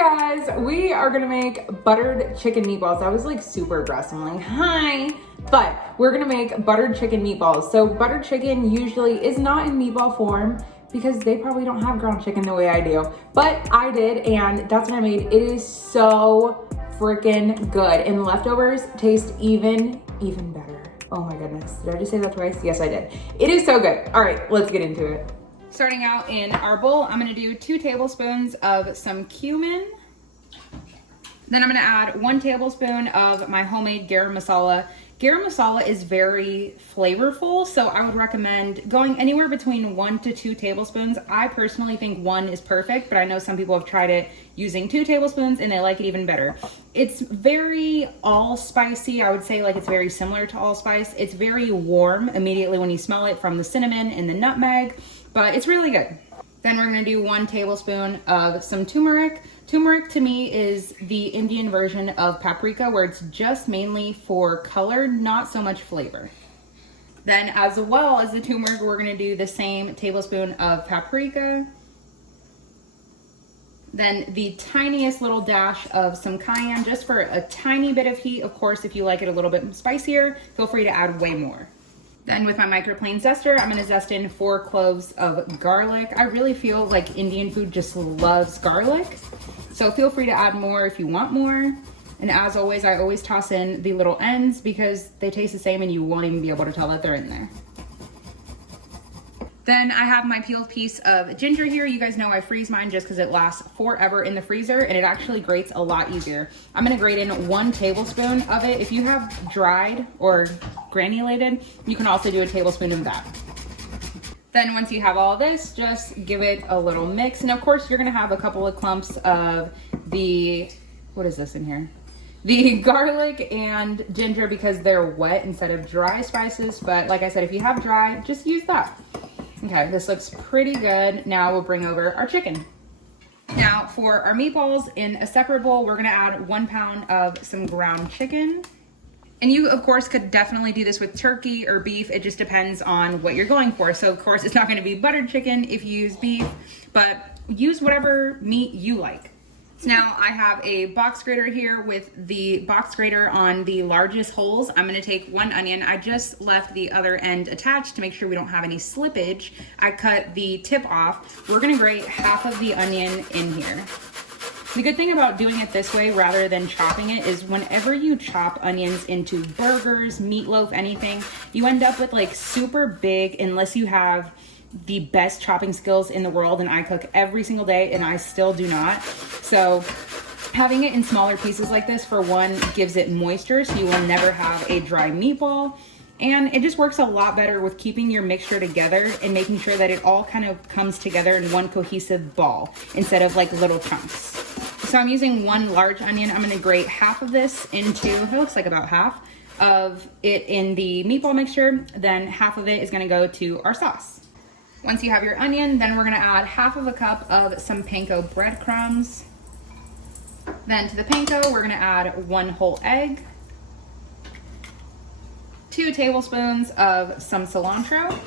Hi guys, we are gonna make buttered chicken meatballs. I was like super aggressive, I'm like, hi. But we're gonna make buttered chicken meatballs. So buttered chicken usually is not in meatball form because they probably don't have ground chicken the way I do. But I did, and that's what I made. It is so freaking good. And leftovers taste even better. Oh my goodness, did I just say that twice? Yes, I did. It is so good. All right, let's get into it. Starting out in our bowl, I'm gonna do 2 tablespoons of some cumin. Then I'm gonna add 1 tablespoon of my homemade garam masala. Garam masala is very flavorful, so I would recommend going anywhere between 1 to 2 tablespoons. I personally think 1 is perfect, but I know some people have tried it using 2 tablespoons and they like it even better. It's very allspicy. I would say like it's very similar to allspice. It's very warm immediately when you smell it from the cinnamon and the nutmeg, but it's really good. Then we're gonna do 1 tablespoon of some turmeric. Turmeric to me is the Indian version of paprika, where it's just mainly for color, not so much flavor. Then as well as the turmeric, we're gonna do the same tablespoon of paprika. Then the tiniest little dash of some cayenne, just for a tiny bit of heat. Of course, if you like it a little bit spicier, feel free to add way more. Then with my microplane zester, I'm gonna zest in 4 cloves of garlic. I really feel like Indian food just loves garlic. So feel free to add more if you want more. And as always, I always toss in the little ends because they taste the same and you won't even be able to tell that they're in there. Then I have my peeled piece of ginger here. You guys know I freeze mine just because it lasts forever in the freezer and it actually grates a lot easier. I'm gonna grate in 1 tablespoon of it. If you have dried or granulated, you can also do a tablespoon of that. Then once you have all this, just give it a little mix. And of course you're gonna have a couple of clumps of the, what is this in here? The garlic and ginger because they're wet instead of dry spices. But like I said, if you have dry, just use that. Okay, this looks pretty good. Now we'll bring over our chicken. Now for our meatballs, in a separate bowl, we're gonna add 1 pound of some ground chicken. And you, of course, could definitely do this with turkey or beef. It just depends on what you're going for. So, of course, it's not going to be buttered chicken if you use beef, but use whatever meat you like. So now I have a box grater here with the box grater on the largest holes. I'm going to take 1 onion. I just left the other end attached to make sure we don't have any slippage. I cut the tip off. We're going to grate half of the onion in here. The good thing about doing it this way rather than chopping it is whenever you chop onions into burgers, meatloaf, anything, you end up with like super big, unless you have the best chopping skills in the world, and I cook every single day and I still do not. So having it in smaller pieces like this, for one, gives it moisture so you will never have a dry meatball. And it just works a lot better with keeping your mixture together and making sure that it all kind of comes together in one cohesive ball instead of like little chunks. So I'm using 1 large onion. I'm gonna grate half of this into, it looks like about half of it in the meatball mixture. Then half of it is gonna go to our sauce. Once you have your onion, then we're gonna add half of a cup of some panko breadcrumbs. Then to the panko, we're gonna add 1 whole egg, 2 tablespoons of some cilantro,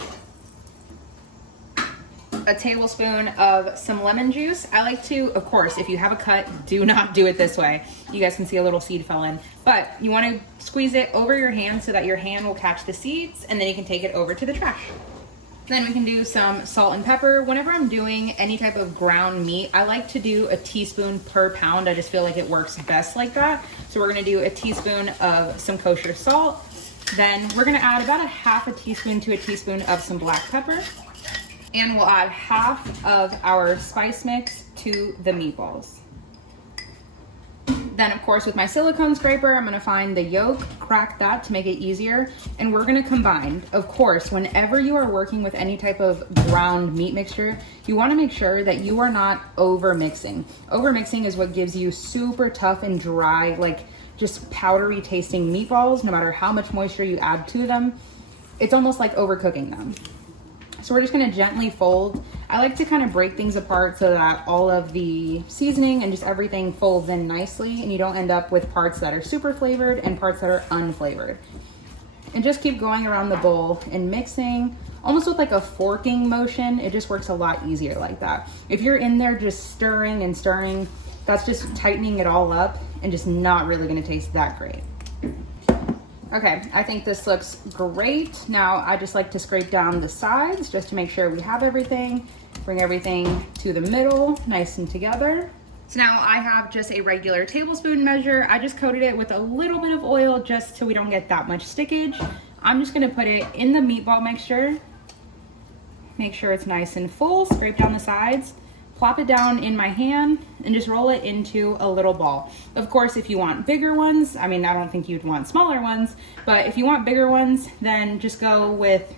a tablespoon of some lemon juice. I like to, of course, if you have a cut, do not do it this way. You guys can see a little seed fell in, but you want to squeeze it over your hand so that your hand will catch the seeds, and then you can take it over to the trash. Then we can do some salt and pepper. Whenever I'm doing any type of ground meat, I like to do a teaspoon per pound. I just feel like it works best like that. So we're gonna do a teaspoon of some kosher salt. Then we're gonna add about a half a teaspoon to a teaspoon of some black pepper. And we'll add half of our spice mix to the meatballs. Then of course with my silicone scraper, I'm gonna find the yolk, crack that to make it easier, and we're gonna combine. Of course, whenever you are working with any type of ground meat mixture, you wanna make sure that you are not over mixing. Over mixing is what gives you super tough and dry, like just powdery tasting meatballs, no matter how much moisture you add to them. It's almost like overcooking them. So we're just gonna gently fold. I like to kind of break things apart so that all of the seasoning and just everything folds in nicely and you don't end up with parts that are super flavored and parts that are unflavored. And just keep going around the bowl and mixing, almost with like a forking motion. It just works a lot easier like that. If you're in there just stirring and stirring, That's just tightening it all up and just not really gonna taste that great. Okay, I think this looks great. Now I just like to scrape down the sides just to make sure we have everything. Bring everything to the middle, nice and together. So now I have just a regular tablespoon measure. I just coated it with a little bit of oil just so we don't get that much stickage. I'm just gonna put it in the meatball mixture. Make sure it's nice and full, scrape down the sides, plop it down in my hand, and just roll it into a little ball. Of course, if you want bigger ones, I mean, I don't think you'd want smaller ones, but if you want bigger ones, then just go with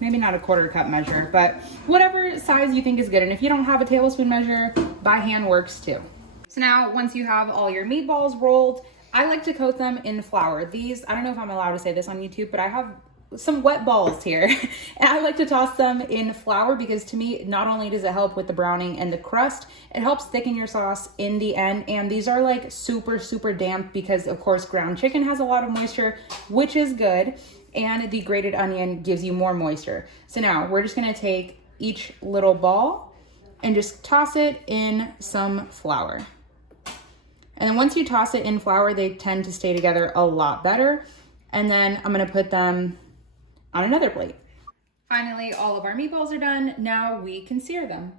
maybe not a 1/4 cup measure, but whatever size you think is good. And if you don't have a tablespoon measure, by hand works too. So now, once you have all your meatballs rolled, I like to coat them in flour. These, I don't know if I'm allowed to say this on YouTube, but I have some wet balls here. And I like to toss them in flour because to me, not only does it help with the browning and the crust, it helps thicken your sauce in the end. And these are like super, super damp because of course ground chicken has a lot of moisture, which is good. And the grated onion gives you more moisture. So now we're just gonna take each little ball and just toss it in some flour. And then once you toss it in flour, they tend to stay together a lot better. And then I'm gonna put them on another plate. Finally, all of our meatballs are done. Now we can sear them.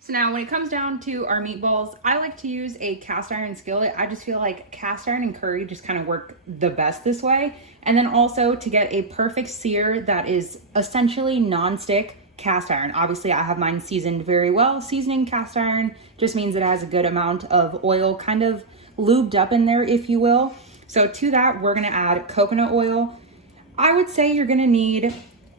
So now when it comes down to our meatballs, I like to use a cast iron skillet. I just feel like cast iron and curry just kind of work the best this way. And then also to get a perfect sear that is essentially non-stick, cast iron. Obviously I have mine seasoned very well. Seasoning cast iron just means it has a good amount of oil kind of lubed up in there, if you will. So to that, we're gonna add coconut oil. I would say you're gonna need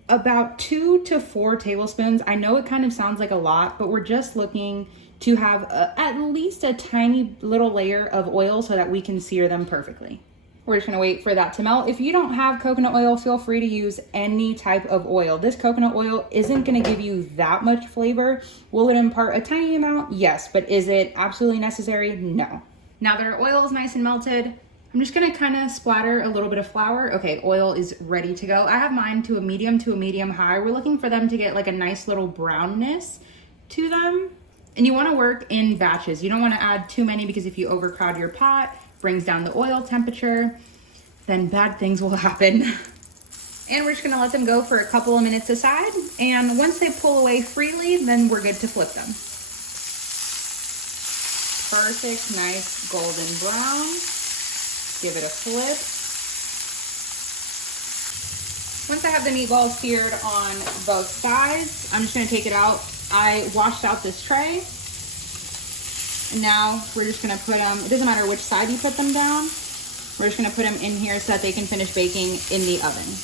about 2 to 4 tablespoons. I know it kind of sounds like a lot, but we're just looking to have at least a tiny little layer of oil so that we can sear them perfectly. We're just gonna wait for that to melt. If you don't have coconut oil, feel free to use any type of oil. This coconut oil isn't gonna give you that much flavor. Will it impart a tiny amount? Yes, but is it absolutely necessary? No. Now that our oil is nice and melted, I'm just gonna kind of splatter a little bit of flour. Okay, oil is ready to go. I have mine to a medium high. We're looking for them to get like a nice little brownness to them. And you wanna work in batches. You don't wanna add too many because if you overcrowd your pot, brings down the oil temperature, then bad things will happen. And we're just gonna let them go for a couple of minutes aside. And once they pull away freely, then we're good to flip them. Perfect, nice golden brown. Give it a flip. Once I have the meatballs seared on both sides, I'm just gonna take it out. I washed out this tray. And now we're just gonna put them, it doesn't matter which side you put them down, we're just gonna put them in here so that they can finish baking in the oven.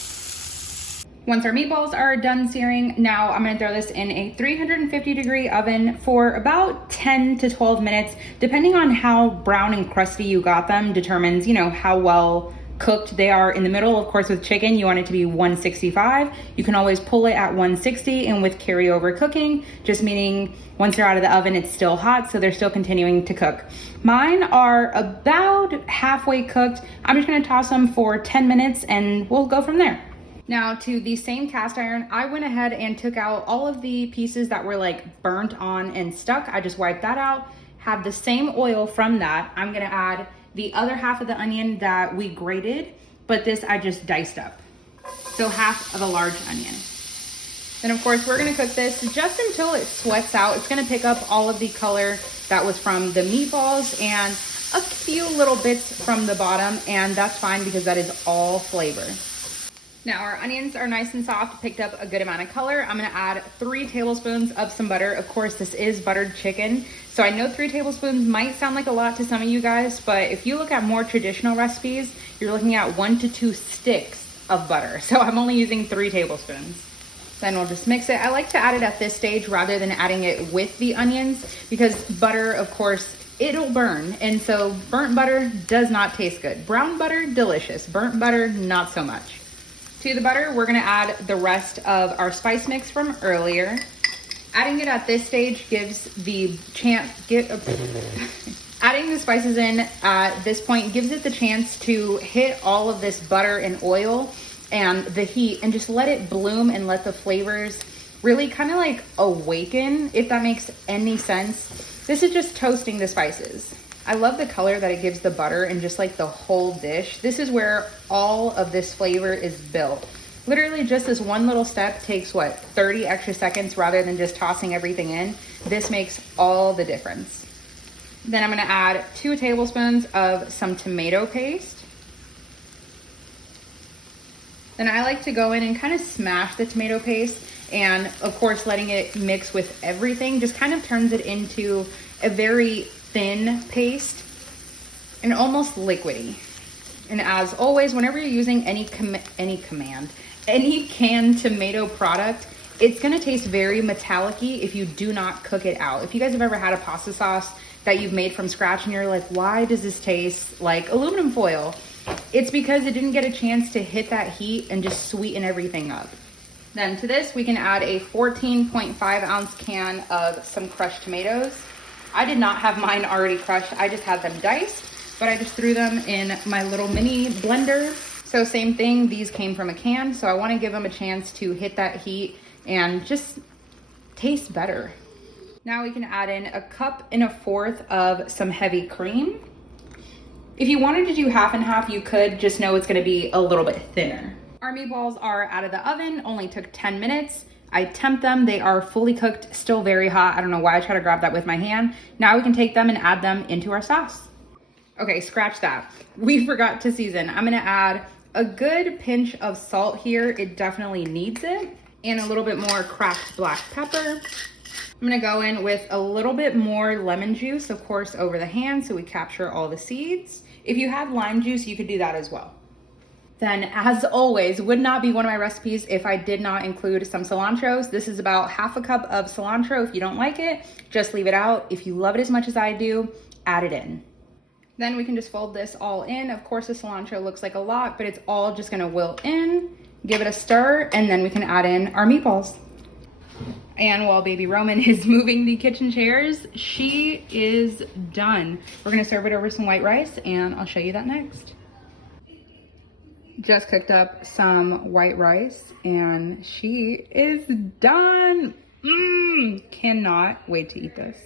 Once our meatballs are done searing, now I'm gonna throw this in a 350-degree oven for about 10 to 12 minutes, depending on how brown and crusty you got them, determines, you know, how well cooked they are in the middle. Of course, with chicken, you want it to be 165. You can always pull it at 160, and with carryover cooking, just meaning once they're out of the oven, it's still hot, so they're still continuing to cook. Mine are about halfway cooked. I'm just gonna toss them for 10 minutes and we'll go from there. Now to the same cast iron, I went ahead and took out all of the pieces that were like burnt on and stuck. I just wiped that out. Have the same oil from that. I'm gonna add the other half of the onion that we grated, but this I just diced up. So half of a large onion. Then of course we're gonna cook this just until it sweats out. It's gonna pick up all of the color that was from the meatballs and a few little bits from the bottom, and that's fine because that is all flavor. Now our onions are nice and soft, picked up a good amount of color. I'm gonna add 3 tablespoons of some butter. Of course, this is buttered chicken. So I know 3 tablespoons might sound like a lot to some of you guys, but if you look at more traditional recipes, you're looking at 1 to 2 sticks of butter. So I'm only using 3 tablespoons. Then we'll just mix it. I like to add it at this stage rather than adding it with the onions because butter, of course, it'll burn. And so burnt butter does not taste good. Brown butter, delicious. Burnt butter, not so much. To the butter, we're gonna add the rest of our spice mix from earlier. Adding it at this stage gives the chance, adding the spices in at this point gives it the chance to hit all of this butter and oil and the heat and just let it bloom and let the flavors really kind of like awaken, if that makes any sense. This is just toasting the spices. I love the color that it gives the butter and just like the whole dish. This is where all of this flavor is built. Literally just this one little step takes what, 30 extra seconds rather than just tossing everything in. This makes all the difference. Then I'm gonna add 2 tablespoons of some tomato paste. Then I like to go in and kind of smash the tomato paste, and of course letting it mix with everything just kind of turns it into a very thin paste and almost liquidy. And as always, whenever you're using any canned tomato product, it's gonna taste very metallic-y if you do not cook it out. If you guys have ever had a pasta sauce that you've made from scratch and you're like, why does this taste like aluminum foil? It's because it didn't get a chance to hit that heat and just sweeten everything up. Then to this, we can add a 14.5 ounce can of some crushed tomatoes. I did not have mine already crushed. I just had them diced, but I just threw them in my little mini blender. So same thing, these came from a can, so I want to give them a chance to hit that heat and just taste better. Now we can add in 1.25 cups of some heavy cream. If you wanted to do half and half, you could, just know it's gonna be a little bit thinner. Our meatballs are out of the oven, only took 10 minutes. I temp them, they are fully cooked, still very hot. I don't know why I try to grab that with my hand. Now we can take them and add them into our sauce. Okay, scratch that. We forgot to season. I'm gonna add a good pinch of salt here. It definitely needs it. And a little bit more cracked black pepper. I'm gonna go in with a little bit more lemon juice, of course, over the hand so we capture all the seeds. If you had lime juice, you could do that as well. Then, as always, would not be one of my recipes if I did not include some cilantro. This is about 1/2 cup of cilantro. If you don't like it, just leave it out. If you love it as much as I do, add it in. Then we can just fold this all in. Of course, the cilantro looks like a lot, but it's all just gonna wilt in. Give it a stir, and then we can add in our meatballs. And while baby Roman is moving the kitchen chairs, she is done. We're gonna serve it over some white rice, and I'll show you that next. Just cooked up some white rice, and she is done. Cannot wait to eat this.